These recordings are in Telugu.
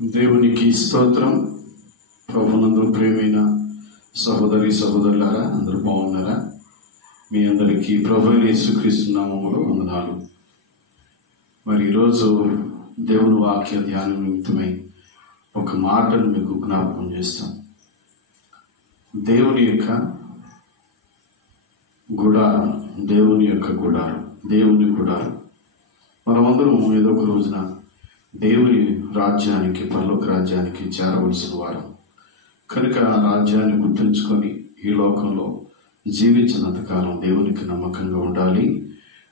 దేవునికి స్తోత్రం. ప్రభునందు ప్రియమైన సహోదరి సహోదరులారా, అందరూ బాగున్నారా? మీ అందరికీ ప్రభు యేసుక్రీస్తు నామములో వందనాలు. మరి ఈరోజు దేవుని వాక్య ధ్యానం నిమిత్తమై ఒక మాటను మీకు జ్ఞాపకం చేస్తాం. దేవుని యొక్క గుడారం, దేవుని యొక్క గుడారం, దేవుని గుడారం. మనమందరం ఏదో ఒక రోజున దేవుని రాజ్యానికి, పరలోక రాజ్యానికి చేరవలసిన వారు కనుక ఆ రాజ్యాన్ని గుర్తుంచుకొని ఈ లోకంలో జీవించినంతకాలం దేవునికి నమ్మకంగా ఉండాలి.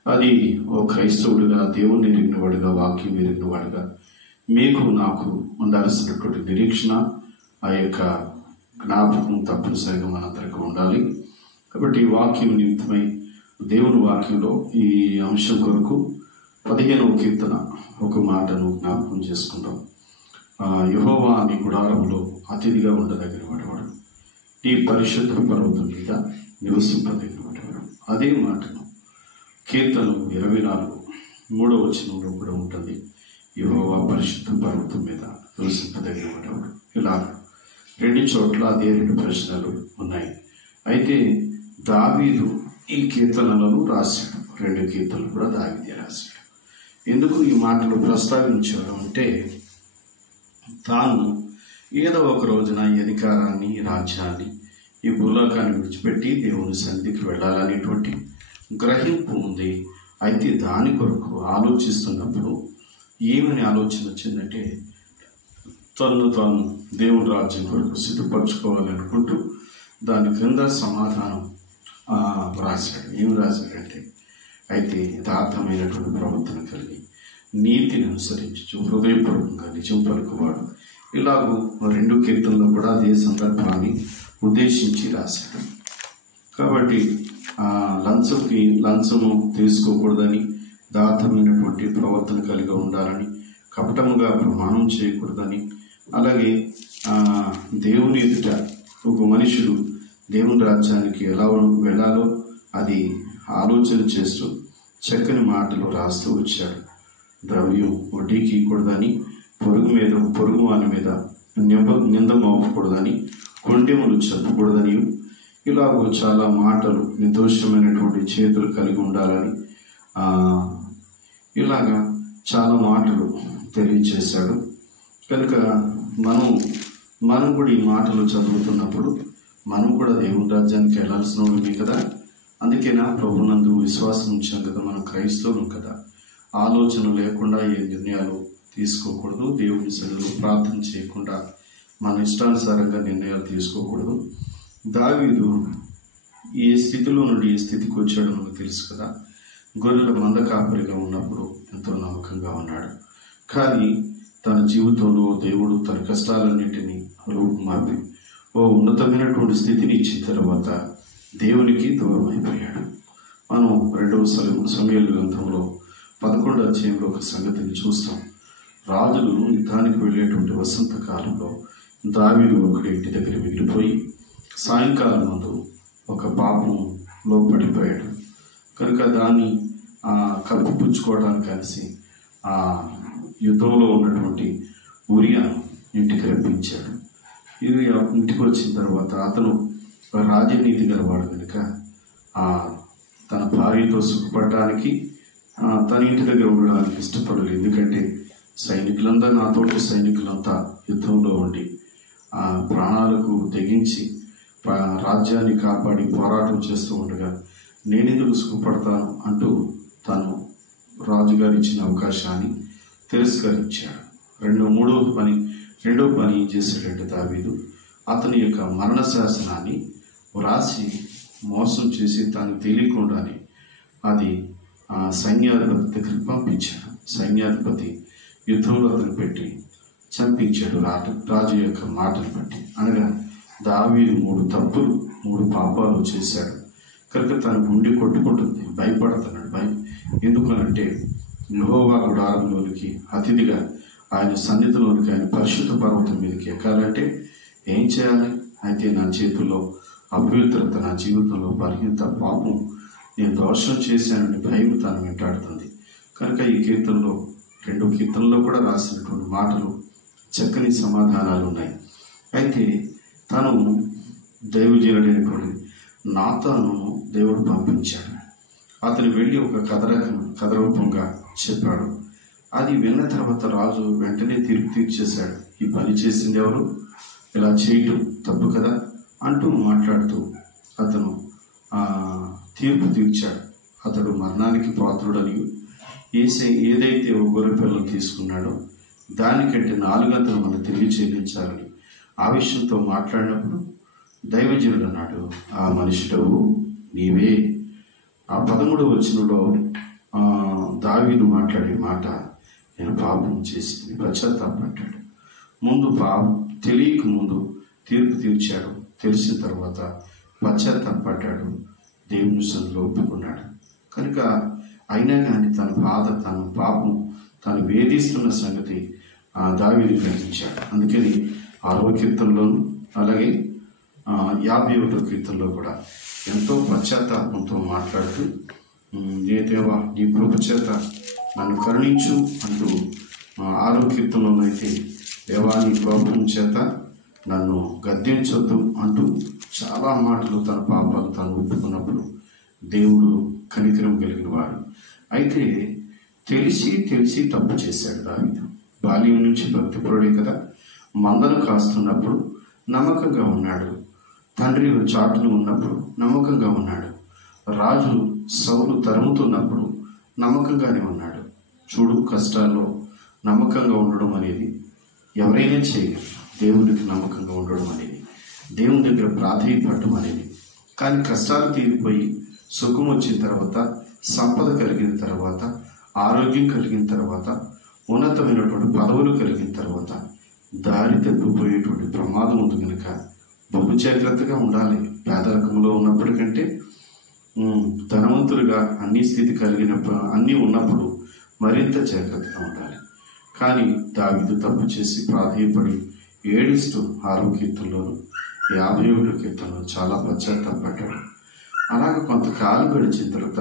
అది ఓ క్రైస్తవుడిగా, దేవుని ఎరిగినవాడుగా, వాక్యం ఎరిగినవాడుగా మీకు నాకు ఉండాల్సినటువంటి నిరీక్షణ, ఆ యొక్క జ్ఞాపకం తప్పనిసరిగా మనందరికీ ఉండాలి. కాబట్టి ఈ వాక్యం నిమిత్తమై దేవుని వాక్యంలో ఈ అంశం కొరకు 15వ కీర్తన ఒక మాటను జ్ఞాపకం చేసుకుందాం. యెహోవా నీ గుడారంలో అతిథిగా ఉండదగిన వాడు, నీ పరిశుద్ధ పర్వతం మీద నివసింపదగిన వాడు. అదే మాటను కీర్తన 24 వచనంలో కూడా ఉంటుంది. యెహోవా పరిశుద్ధ పర్వతం మీద నివసింపదగిన వాడు. ఇలా 2 చోట్ల అదే 2 ప్రశ్నలు ఉన్నాయి. అయితే దావీదు ఈ కీర్తనలను రాశాడు. 2 కీర్తనలు కూడా దావీదే రాశాడు. ఎందుకు ఈ మాటలు ప్రస్తావించాడు అంటే, తాను ఏదో ఒక రోజున ఈ అధికారాన్ని, ఈ రాజ్యాన్ని, ఈ భూలోకాన్ని విడిచిపెట్టి దేవుని సన్నిధికి వెళ్ళాలనేటువంటి గ్రహింపు ఉంది. అయితే దాని కొరకు ఆలోచిస్తున్నప్పుడు ఏమని ఆలోచన వచ్చిందంటే, తాను దేవుని రాజ్యం కొరకు సిద్ధపరచుకోవాలనుకుంటూ దాని క్రింద సమాధానం రాశాడు. ఏం రాశాడంటే, అయితే యథార్థమైనటువంటి ప్రవర్తన కలిగి నీతిని అనుసరించు హృదయపూర్వకంగా నిజం పలుకువాడు. ఇలాగూ 2 కీర్తనలో కూడా అదే సందర్భాన్ని ఉద్దేశించి రాశాడు. కాబట్టి లంచము తీసుకోకూడదని, యథార్థమైనటువంటి ప్రవర్తన కలిగి ఉండాలని, కపటముగా ప్రమాణం చేయకూడదని, అలాగే దేవుని ఎదుట ఒక మనుషుడు దేవుని రాజ్యానికి ఎలా వెళ్ళాలో అది ఆలోచన చేస్తూ చక్కని మాటలు రాస్తూ వచ్చాడు. ద్రవ్యం వడ్డీకి ఇవ్వకూడదని, పొరుగు వాని మీద నింద మోపకూడదని, కొండెములు చెప్పకూడదని, ఇలాగో చాలా మాటలు, నిర్దోషమైనటువంటి చేతులు కలిగి ఉండాలని, ఇలాగా చాలా మాటలు తెలియచేశాడు. కనుక మనం కూడా ఈ మాటలు చదువుతున్నప్పుడు మనం కూడా దేవుని రాజ్యానికి వెళ్ళాల్సిన వాళ్ళమే కదా. అందుకేనా ప్రభునందు విశ్వాసం ఉంచాం కదా, మనం క్రైస్తవులం కదా. ఆలోచన లేకుండా ఏ నిర్ణయాలు తీసుకోకూడదు. దేవుని సన్నిధిలో ప్రార్థన చేయకుండా మన ఇష్టానుసారంగా నిర్ణయాలు తీసుకోకూడదు. దావీదు ఏ స్థితిలో నుండి ఏ స్థితికి వచ్చాడో మనకు తెలుసు కదా. గొర్రెల మంద కాపరిగా ఉన్నప్పుడు ఎంతో నమ్మకంగా ఉన్నాడు. కానీ తన జీవితంలో దేవుడు తన కష్టాలన్నింటినీ రూపుమాపి ఓ ఉన్నతమైనటువంటి స్థితిని ఇచ్చిన తర్వాత దేవునికి దూరం అయిపోయాడు. మనం 2వ సమూయేలు గ్రంథంలో 11వ అధ్యాయంలో ఒక సంగతిని చూస్తాం. రాజులు యుద్ధానికి వెళ్ళేటువంటి వసంతకాలంలో దావీదు ఒకటి ఇంటి దగ్గర మిగిలిపోయి సాయంకాలం ముందు ఒక పాపంలో పడిపోయాడు. కనుక దాన్ని కప్పిపుచ్చుకోవడానికి కలిసి ఆ యుద్ధంలో ఉన్నటువంటి ఉరియాను ఇంటికి రప్పించాడు. ఇది ఇంటికి వచ్చిన తర్వాత అతను రాజనీతి గలవాడు కనుక తన భార్యతో సుఖపడటానికి తన ఇంటి దగ్గర ఉండడానికి ఇష్టపడలేదు. ఎందుకంటే సైనికులంతా, నాతోటి సైనికులంతా యుద్ధంలో ఉండి ప్రాణాలకు తెగించి రాజ్యాన్ని కాపాడి పోరాటం చేస్తూ ఉండగా నేనెందుకు సుఖపడతాను అంటూ తను రాజుగారు ఇచ్చిన అవకాశాన్ని తిరస్కరించాడు. రెండో పని చేసేటట్టు దావీదు అతని యొక్క మరణ శాసనాన్ని వ్రాసి మోసం చేసి తనకు తెలియకుండానే అది సైన్యాధిపతి దగ్గరికి పంపించాడు. సైన్యాధిపతి యుద్ధంలో అతను పెట్టి చంపించాడు రాజు యొక్క మాటలు బట్టి. అనగా దావీదు 3 పాపాలు చేశాడు. కనుక తన గుండె కొట్టుకుంటుంది, భయపడుతున్నాడు. ఎందుకనంటే యెహోవా గుడారంలోనికి అతిథిగా, ఆయన సన్నిధిలోనికి, ఆయన పరిశుద్ధ పర్వతం మీదకి ఎక్కాలంటే ఏం చేయాలి? అయితే నా చేతుల్లో అపవిత్రత, నా జీవితంలో బలహీనత, పాపం, నేను దోషం చేశానని భయం తను వెంటాడుతుంది. కనుక ఈ కీర్తనలో 2 కీర్తనలో కూడా రాసినటువంటి మాటలు చక్కని సమాధానాలు ఉన్నాయి. అయితే తను దైవజనుడైనటువంటి నాతాను దేవుడు పంపించాడు. అతను వెళ్ళి ఒక కథ రూపంగా చెప్పాడు. అది విన్న తర్వాత రాజు వెంటనే తీర్పు తీర్చేశాడు. ఈ పని చేసింది ఎవరు, ఇలా చేయటం తప్పు కదా అంటూ మాట్లాడుతూ అతను తీర్పు తీర్చాడు. అతడు మరణానికి పాత్రుడని ఏదైతే ఒక గొర్రె పిల్లలు తీసుకున్నాడో దానికంటే 4 గంటలు మనం తిరిగి చెల్లించాలని ఆ విషయంతో మాట్లాడినప్పుడు దైవజనుడు అన్నాడు, ఆ మనుషుడు నీవే. ఆ 13వ వచనంలో దావీదు మాట్లాడే మాట, నేను పాపం చేసి పశ్చాత్తాపడ్డాడు. ముందు తెలియక ముందు తీర్పు తీర్చాడు, తెలిసిన తర్వాత పశ్చాత్తాపడ్డాడు, దేవుని సన్నిధిలో ఒప్పుకున్నాడు. కనుక అయినా కానీ తన బాధ, తన పాపం తను వేధిస్తున్న సంగతి దావీదు గ్రహించాడు. అందుకని 6వ కీర్తనలోను అలాగే 51వ కీర్తనలో కూడా ఎంతో పశ్చాత్తాపంతో మాట్లాడుతూ, ఏ దేవా నీ కృప చేత నన్ను కరుణించు అంటూ 6వ కీర్తనలోనైతే దేవా నీ కోపం చేత నన్ను గద్దించొద్దు అంటూ చాలా మాటలు తన పాపాలు తాను ఒప్పుకున్నప్పుడు దేవుడు కనికరం కలిగిన వాడు. అయితే తెలిసి తప్పు చేశాడు దావీదు. బాల్యం నుంచి భక్తిపరుడే కదా. మందను కాస్తున్నప్పుడు నమ్మకంగా ఉన్నాడు. తండ్రి చాటును ఉన్నప్పుడు నమ్మకంగా ఉన్నాడు. రాజు సౌలు తరుముతున్నప్పుడు నమ్మకంగానే ఉన్నాడు. చూడు, కష్టాల్లో నమ్మకంగా ఉండడం అనేది ఎవరైనా చేయగలరు. దేవునికి నమ్మకంగా ఉండడం అనేది, దేవుని దగ్గర ప్రాధేయపడడం అనేది. కానీ కష్టాలు తీరిపోయి సుఖం వచ్చిన తర్వాత, సంపద కలిగిన తర్వాత, ఆరోగ్యం కలిగిన తర్వాత, ఉన్నతమైనటువంటి పదవులు కలిగిన తర్వాత దారి తప్పిపోయేటువంటి ప్రమాదం ఉంది. కనుక బహు జాగ్రత్తగా ఉండాలి. పేదరికంలో ఉన్నప్పటికంటే ధనవంతులుగా అన్ని స్థితి అన్నీ ఉన్నప్పుడు మరింత జాగ్రత్తగా ఉండాలి. కానీ దావీదు తప్పు చేసి ప్రాధేయపడి ఏడుస్తూ 6వ కీర్తనలోను 51వ కీర్తనలో చాలా పశ్చాత్తాపడ్డాడు. అలాగే కొంతకాలం గడిచిన తర్వాత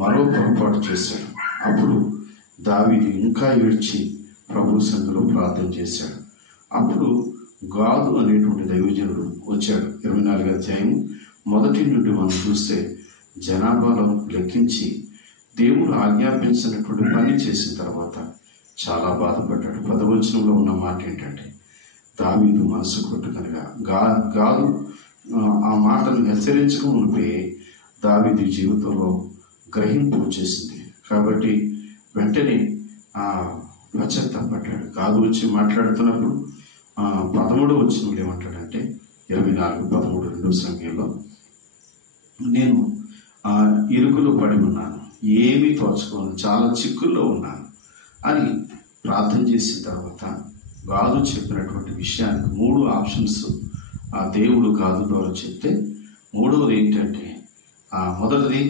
మరో పొరపాటు చేశాడు. అప్పుడు దావీదు ఇంకా ఏడ్చి ప్రభు సన్నిధిలో ప్రార్థన చేశాడు. అప్పుడు గాదు అనేటువంటి దైవజనుడు వచ్చాడు. 24వ అధ్యాయం 1 నుండి మనం చూస్తే జనాభాలో లెక్కించి దేవుడు ఆజ్ఞాపించినటువంటి పని చేసిన తర్వాత చాలా బాధపడ్డాడు. 10వ వచనంలో ఉన్న మాట ఏంటంటే, దావీదు మనసు కొట్టుకనగా గాదు ఆ మాటను హెచ్చరించక మునిపే దావీదు జీవితంలో గ్రహింపు వచ్చేసింది. కాబట్టి వెంటనే పశ్చాత్తాపడ్డాడు. గాదు వచ్చి మాట్లాడుతున్నప్పుడు 13వ వచనంలో ఏమంటాడంటే 24:13 రెండవ సంఖ్యలో, నేను ఇరుకులో పడి ఉన్నాను, ఏమీ తోచుకోను, చాలా చిక్కుల్లో ఉన్నాను అని ప్రార్థన చేసిన తర్వాత గాదు చెప్పినటువంటి విషయానికి 3 ఆప్షన్స్ ఆ దేవుడు గాదు ద్వారా చెప్తే, 3వది ఏంటంటే మొదటిది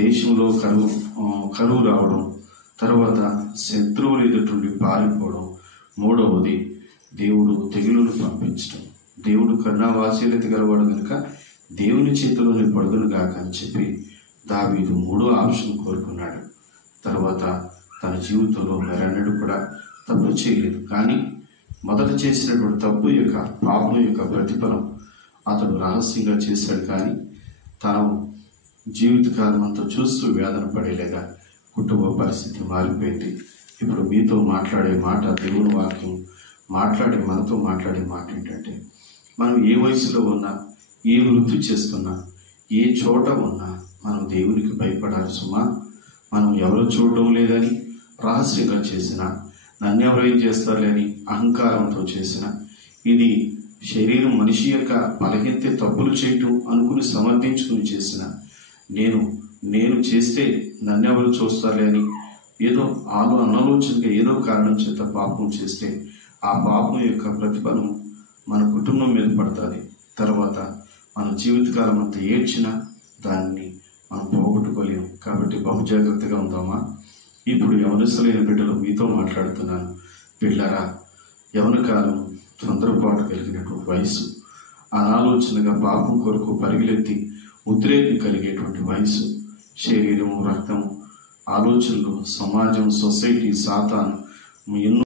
దేశంలో కరువు రావడం, తర్వాత శత్రువులు ఎదుటి పారిపోవడం, 3వది దేవుడు తెగులును పంపించడం. దేవుడు కరుణావాసీలత గలవాడు కనుక దేవుని చేతిలోనే పడుదును గాక అని చెప్పి దావీదు 3వ ఆప్షన్ కోరుకున్నాడు. తర్వాత తన జీవితంలో మరెన్నడూ కూడా తప్పు చేయలేదు. కానీ మొదట చేసినటువంటి తప్పు యొక్క పాపం యొక్క ప్రతిఫలం అతడు రహస్యంగా చేశాడు. కానీ తన జీవితకాలం అంతా చూస్తూ వేదన పడేలాగా కుటుంబ పరిస్థితి మారిపోయింది. ఇప్పుడు మీతో మాట్లాడే మాట, దేవుని వాక్యం మనతో మాట్లాడే మాట ఏంటంటే, మనం ఏ వయసులో ఉన్నా, ఏ వృత్తి చేస్తున్నా, ఏ చోట ఉన్నా మనం దేవునికి భయపడాలి సుమా. మనం ఎవరు చూడడం లేదని రహస్యంగా చేసినా, నన్ను ఎవరేం చేస్తారులేని అహంకారంతో చేసిన, ఇది శరీరం మనిషి యొక్క బలహీనత తప్పులు చేయటం అనుకుని సమర్థించుకుని చేసిన, నేను చేస్తే నన్నెవరు చూస్తారులే అని ఏదో అనాలోచనగా ఏదో కారణం చేత పాపం చేస్తే ఆ పాపం యొక్క ప్రతిఫలం మన కుటుంబం మీద పడుతుంది. తర్వాత మన జీవితకాలం అంతా ఏడ్చినా దాన్ని మనం పోగొట్టుకోలేము. కాబట్టి బహు జాగ్రత్తగా ఉందామా. ఇప్పుడు యవనస్తులైన బిడ్డలు మీతో మాట్లాడుతున్నాను. బిడ్డలారా, యవన కాలం తొందరపాటు కలిగినటువంటి వయసు, అనాలోచనగా పాపం కొరకు పరిగెత్తి ఉద్రేకం కలిగేటువంటి వయసు, శరీరము, రక్తము, ఆలోచనలు, సమాజం, సొసైటీ, సాతాను ఎన్నో